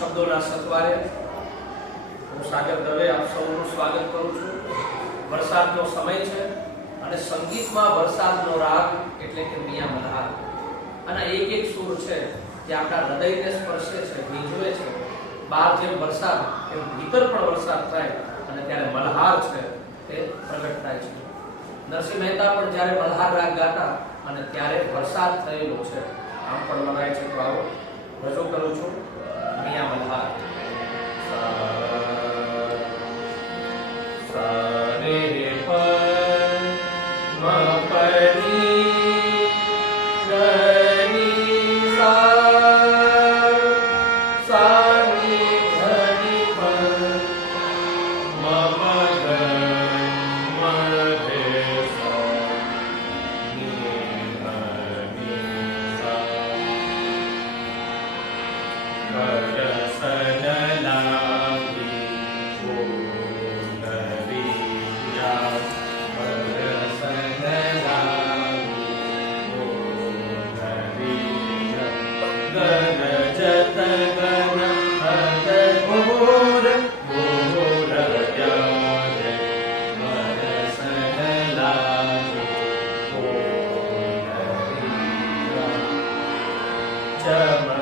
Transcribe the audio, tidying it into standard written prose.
શબ્દોના સથવારે હું સાગર દવે આપ સૌનું સ્વાગત કરું છું. વરસાદનો સમય છે અને સંગીતમાં વરસાદનો રાગ એટલે કે મિયા મલ્હાર. અને એક એક સૂર છે જે આપણા હૃદયને સ્પર્શે છે, ભીંજવે છે. બહાર જેમ વરસાદ એમ ભીતર પણ વરસાદ થાય અને ત્યારે મલ્હાર છે તે પ્રગટ થાય છે. નરસિંહ મહેતા પણ જ્યારે મલ્હાર રાગ ગાતા અને ત્યારે વરસાદ થયેલો છે આમ પણ મનાય છે. તો આવો રજૂ કરું છું મિયા મલ્હાર. Jama